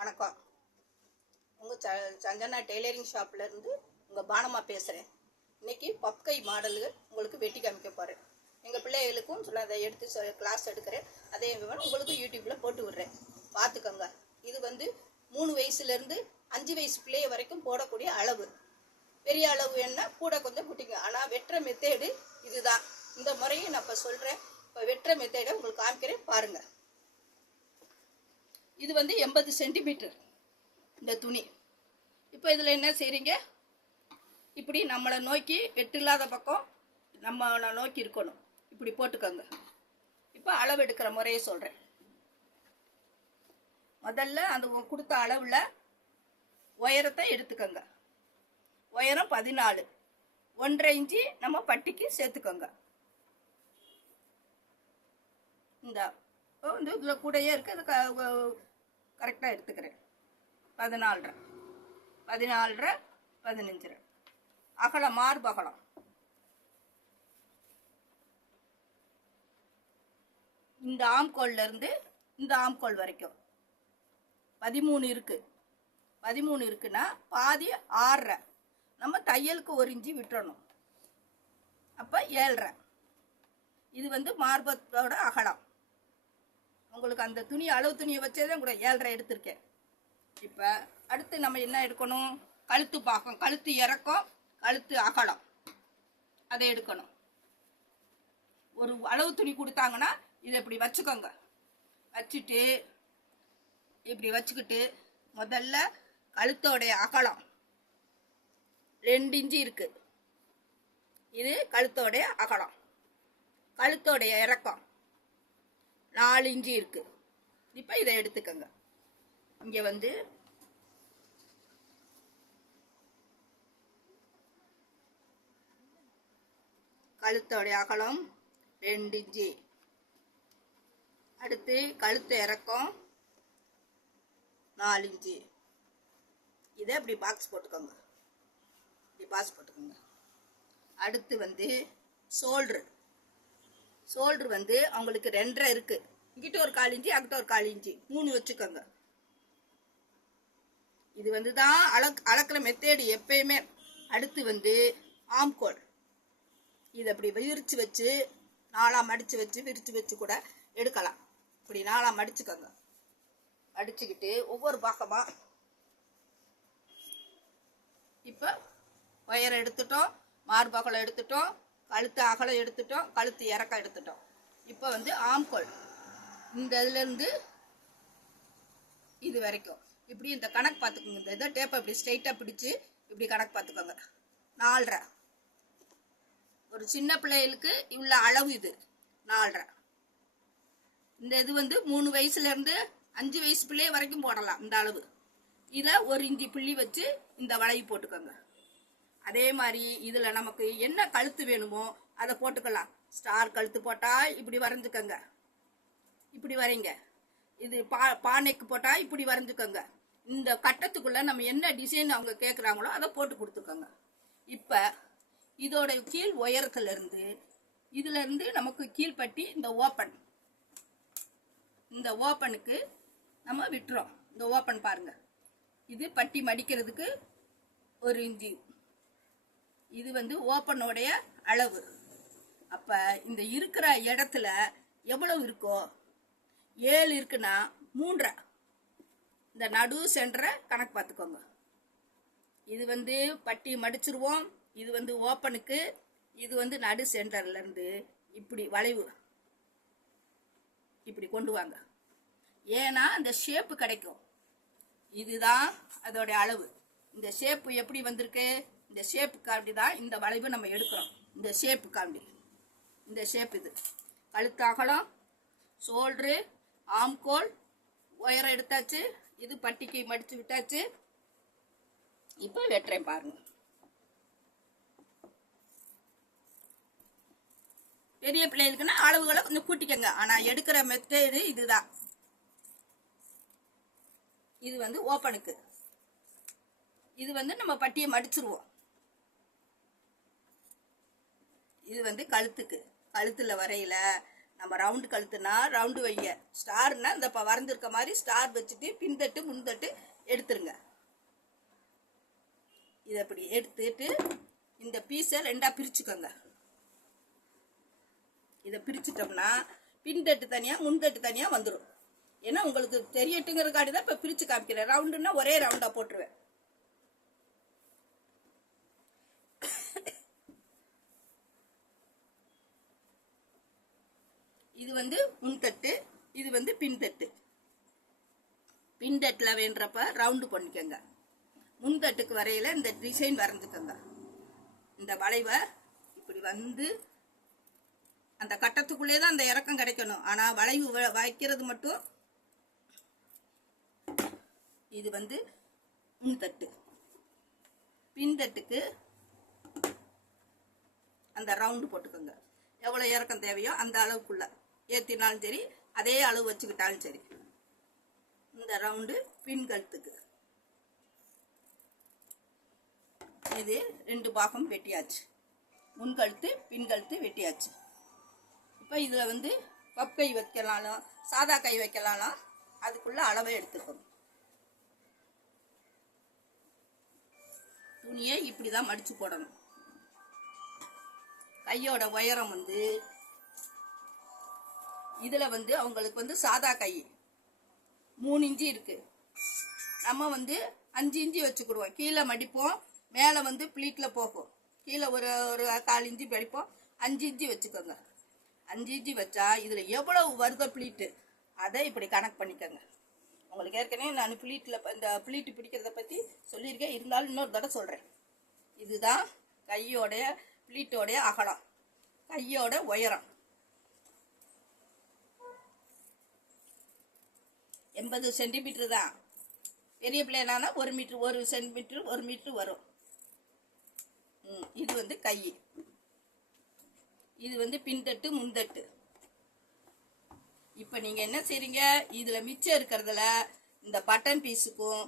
வணக்கம். உங்கள் சஞ்சனா டெய்லரிங் ஷாப்லேருந்து உங்கள் பானம்மா பேசுகிறேன். இன்றைக்கி பப்கை மாடலு உங்களுக்கு வெட்டி காமிக்க போகிறேன். எங்கள் பிள்ளைகளுக்கும் அதை எடுத்து கிளாஸ் எடுக்கிறேன். அதே உங்களுக்கு யூடியூப்பில் போட்டு விடுறேன், பார்த்துக்கோங்க. இது 3 வயசுலேருந்து 5 வயசு பிள்ளைய வரைக்கும் போடக்கூடிய அளவு. பெரிய அளவு என்ன கூட கொஞ்சம் குட்டிங்க. ஆனால் வெட்டுற மெத்தேடு இதுதான். இந்த முறையை நான் இப்போ சொல்கிறேன். இப்போ வெட்டுற மெத்தேடை உங்களுக்கு காமிக்கிறேன், பாருங்கள். இது 80 சென்டிமீட்டர் இந்த துணி. இப்போ இதில் என்ன செய்கிறீங்க, இப்படி நம்மளை நோக்கி வெட்டு இல்லாத பக்கம் நம்ம நோக்கி இருக்கணும். இப்படி போட்டுக்கோங்க. இப்போ அளவு எடுக்கிற முறையை சொல்கிறேன். முதல்ல அந்த கொடுத்த அளவில் உயரத்தை எடுத்துக்கோங்க. உயரம் 14, 1.5 இன்ச்சு நம்ம பட்டிக்கு சேர்த்துக்கோங்க. இந்த இதில் கூடயே இருக்குது, அது கரெக்டாக எடுத்துக்கிறேன். 14.5, 14.5, 15. அகலம் மார்பகலம் இந்த ஆம்கோல்ல இருந்து இந்த ஆம்கோல் வரைக்கும் 13 இருக்கு. 13 இருக்குன்னா பாதி 6.5. நம்ம தையலுக்கு 1 இன்ச்சு விட்டுறணும். அப்போ 7.5. இது மார்பத்தோட அகலம். உங்களுக்கு அந்த துணி அளவு துணியை வச்சேதான் கூட 7.5 எடுத்திருக்கேன். இப்போ அடுத்து நம்ம என்ன எடுக்கணும், கழுத்து பாகம், கழுத்து இறக்கம், கழுத்து அகலம், அதை எடுக்கணும். ஒரு அளவு துணி கொடுத்தாங்கன்னா இதை இப்படி வச்சுக்கோங்க. வச்சுட்டு இப்படி வச்சுக்கிட்டு முதல்ல கழுத்தோடைய அகலம் 2 இன்ச்சு இருக்கு. இது கழுத்தோடைய அகலம். கழுத்தோடைய இறக்கம் 4 இன்ச்சு இருக்கு. இப்போ இதை எடுத்துக்கோங்க. இங்கே கழுத்தோடைய அகலம் 2 இன்ச்சு. அடுத்து கழுத்து இறக்கம் 4 இன்ச்சு. இதை இப்படி பாக்ஸ் போட்டுக்கோங்க. இப்படி பாக்ஸ் போட்டுக்கோங்க. அடுத்து ஷோல்ட்ரு. ஷோல்ட்ரு அவங்களுக்கு 2.5 இருக்கு. இங்கிட்ட ஒரு 1/4 இன்ச்சு, அங்கிட்ட ஒரு 1/4 இன்ச்சு, 3 வச்சுக்கோங்க. இது தான் அளக்கிற மெத்தேடு எப்பயுமே. அடுத்து ஆம்கோல். இதை அப்படி விரிச்சு வச்சு 4ஆ மடிச்சு வச்சு விரிச்சு வச்சு கூட எடுக்கலாம். இப்படி 4ஆ மடிச்சுக்கோங்க. மடிச்சுக்கிட்டு ஒவ்வொரு பாகமா இப்போ உயரம் எடுத்துட்டோம், மார்பகலம் எடுத்துட்டோம், கழுத்து அகலம் எடுத்துட்டோம், கழுத்து இறக்கம் எடுத்துட்டோம். இப்போ ஆம்கோல் இந்த இதுலேருந்து இது வரைக்கும் இப்படி இந்த கணக்கு பார்த்துக்கோங்க. இந்த இதை டேப்பை இப்படி ஸ்ட்ரைட்டாக பிடிச்சி இப்படி கணக்கு பார்த்துக்கோங்க. 4.5. ஒரு சின்ன பிள்ளைகளுக்கு இவ்வளோ அளவு. இது 4.5. இந்த இது 3 வயசுலேருந்து 5 வயசு பிள்ளைய வரைக்கும் போடலாம் இந்த அளவு. இதை 1 இன்ச்சு புள்ளி வச்சு இந்த வளைவு போட்டுக்கோங்க. அதே மாதிரி இதில் நமக்கு என்ன கழுத்து வேணுமோ அதை போட்டுக்கலாம். ஸ்டார் கழுத்து போட்டால் இப்படி வரைஞ்சுக்கோங்க, இப்படி வரைங்க. இது பானைக்கு போட்டால் இப்படி வரைஞ்சுக்கோங்க. இந்த கட்டத்துக்குள்ளே நம்ம என்ன டிசைன் அவங்க கேட்குறாங்களோ அதை போட்டு கொடுத்துக்கோங்க. இப்போ இதோட கீழ் உயரத்துலேருந்து இதுலேருந்து நமக்கு கீழ்பட்டி இந்த ஓப்பன், இந்த ஓப்பனுக்கு நம்ம விட்டுறோம். இந்த ஓப்பன் பாருங்கள், இது பட்டி மடிக்கிறதுக்கு 1 இன்ச்சு. இது ஓப்பனோடைய அளவு. அப்போ இந்த இருக்கிற இடத்துல எவ்வளவு இருக்கோ, 7 இருக்குன்னா 3.5 இந்த நடு சென்டரை கணக்கு பார்த்துக்கோங்க. இது பட்டி மடிச்சிருவோம். இது ஓப்பனுக்கு, இது நடு சென்டர்லேருந்து இப்படி வளைவு இப்படி கொண்டு வாங்க. ஏன்னா அந்த ஷேப்பு கிடைக்கும். இதுதான் அதோடைய அளவு. இந்த ஷேப்பு எப்படி வந்திருக்கு, இந்த ஷேப்புக்காண்டி தான் இந்த வளைவு நம்ம எடுக்கிறோம். இந்த ஷேப்புக்காண்டி இந்த ஷேப். இது கழுத்து அகலம், ஷோல்ட்ரு, ஆம்கோல், உயரம் எடுத்தாச்சு. இது பட்டிக்கு மடித்து விட்டாச்சு. இப்போ வெட்டுறேன் பாருங்க. பெரிய பிள்ளைகளுக்குன்னா அளவுகளை கொஞ்சம் கூட்டிக்கங்க. ஆனால் எடுக்கிற மெத்தேடு இதுதான். இது ஓப்பனுக்கு. இது நம்ம பட்டியை மடிச்சிருவோம். இது கழுத்துக்கு. கழுத்தில் வரையில நம்ம ரவுண்டு கழுத்துனா ரவுண்டு வைங்க, ஸ்டார்னா இந்த இப்போ வரைஞ்சிருக்க மாதிரி ஸ்டார் வச்சுட்டு பின்தட்டு முன்தட்டு எடுத்துருங்க. இதை அப்படி எடுத்துட்டு இந்த பீஸை ரெண்டாக பிரிச்சுக்கோங்க. இதை பிரிச்சுட்டோம்னா பின்தட்டு தனியாக முன்தட்டு தனியாக வந்துடும். ஏன்னா உங்களுக்கு தெரியட்டுங்கிறதுக்காண்டி தான் இப்போ பிரித்து காமிக்கிறேன். ரவுண்டுன்னா ஒரே ரவுண்டாக போட்டுருவேன். இது வந்து முன்தட்டு, இது வந்து பின்தட்டு. பின்தட்டில் வேண்டப்ப ரவுண்டு பண்ணிக்கோங்க. முன்தட்டுக்கு வரையில இந்த டிசைன் வரைஞ்சுக்கோங்க. இந்த வளைவை இப்படி வந்து அந்த கட்டத்துக்குள்ளே தான் அந்த இறக்கம் கிடைக்கணும். ஆனால் வளைவு வைக்கிறது மட்டும் இது வந்து முன்தட்டு. பின்தட்டுக்கு அந்த ரவுண்டு போட்டுக்கோங்க. எவ்வளோ இறக்கம் தேவையோ அந்த அளவுக்குள்ள ஏற்றினாலும் சரி, அதே அளவு வச்சுக்கிட்டாலும் சரி. இந்த ரவுண்டு பின் கழுத்துக்கு இது 2 பாகம் வெட்டியாச்சு. முன்கழுத்து பின்கழுத்து வெட்டியாச்சு. இப்போ இதில் வந்து பப் கை வைக்கலாலும் சாதா கை வைக்கலாலும் அதுக்குள்ள அளவை எடுத்துக்கணும். துணியை இப்படி தான் மடித்து போடணும். கையோட உயரம் வந்து இதில் வந்து அவங்களுக்கு வந்து சாதா கை 3 இன்ச்சு இருக்குது. நம்ம வந்து 5 இன்ச்சு வச்சுக்கிடுவோம். கீழே மடிப்போம், மேலே வந்து ப்ளீட்டில் போகும். கீழே ஒரு 1/4 இன்ச்சு மடிப்போம். 5 இன்ச்சு வச்சுக்கோங்க. 5 இன்ச்சு வச்சா இதில் எவ்வளவு வருதோ ப்ளீட்டு அதை இப்படி கணக்கு பண்ணிக்கோங்க. உங்களுக்கு ஏற்கனவே நான் ப்ளீட்டில் இந்த ப்ளீட்டு பிடிக்கிறத பற்றி சொல்லியிருக்கேன். இருந்தாலும் இன்னொரு தடவை சொல்கிறேன். இதுதான் கையோடைய ப்ளீட்டோடைய அகலம், கையோட உயரம் 80 சென்டிமீட்டர் தான். பெரிய பிள்ளைனா 1 மீட்டர் 1 சென்டிமீட்டர் 1 மீட்டர் வரும். இது வந்து கை, இது வந்து பின்தட்டு முன்தட்டு. இப்போ நீங்கள் என்ன செய்றீங்க, இதில் மிச்சம் இருக்கிறதுல இந்த பட்டன் பீஸுக்கும்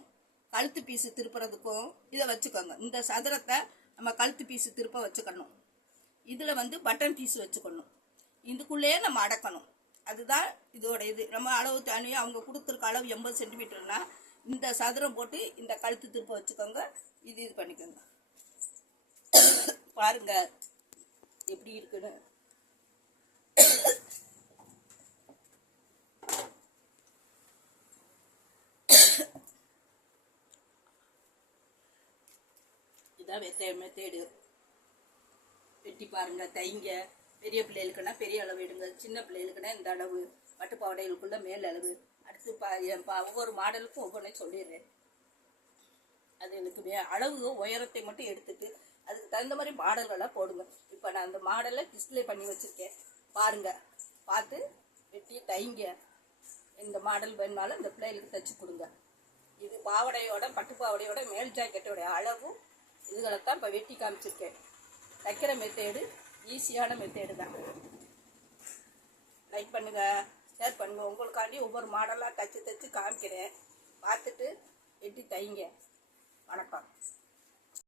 கழுத்து பீஸு திருப்புறதுக்கும் இதை வச்சுக்கோங்க. இந்த சதுரத்தை நம்ம கழுத்து பீஸு திருப்ப வச்சுக்கணும். இதில் வந்து பட்டன் பீஸு வச்சுக்கணும். இதுக்குள்ளேயே நம்ம அடக்கணும். அதுதான் இதோட இது. நம்ம அளவு தனியாக அவங்க கொடுத்துருக்க அளவு 80 சென்டிமீட்டர்னா இந்த சதுரம் போட்டு இந்த கழுத்து திருப்ப வச்சுக்கோங்க. இது பண்ணிக்கோங்க. பாருங்க எப்படி இருக்குன்னு. இதான் மெத்தேடு. வெட்டி பாருங்க, தைங்க. பெரிய பிள்ளைகளுக்குன்னா பெரிய அளவு எடுங்க, சின்ன பிள்ளைகளுக்குன்னா இந்த அளவு, பட்டு பாவாடைகளுக்குள்ள மேல் அளவு. அடுத்து ஒவ்வொரு மாடலுக்கும் ஒவ்வொன்றையும் சொல்லிடுறேன். அது எனக்கு அளவு உயரத்தை மட்டும் எடுத்துட்டு அதுக்கு தகுந்த மாதிரி மாடல்களாக போடுங்க. இப்போ நான் அந்த மாடலை டிஸ்பிளே பண்ணி வச்சுருக்கேன், பாருங்க. பார்த்து வெட்டி தைங்க. இந்த மாடல் வேணுனாலும் இந்த பிள்ளைகளுக்கு தைச்சி கொடுங்க. இது பாவாடையோட பட்டு பாவாடையோட மேல் ஜாக்கெட்டோட அளவும் இதுகளைத்தான் இப்போ வெட்டி காமிச்சிருக்கேன். தைக்கிற மெத்தேடு ஈஸியான மெத்தேடு தான். லைக் பண்ணுங்கள், ஷேர் பண்ணுங்கள். உங்களுக்காண்டி ஒவ்வொரு மாடலாக தைச்சி காமிக்கிறேன். பார்த்துட்டு வெட்டி தைங்க. வணக்கம்.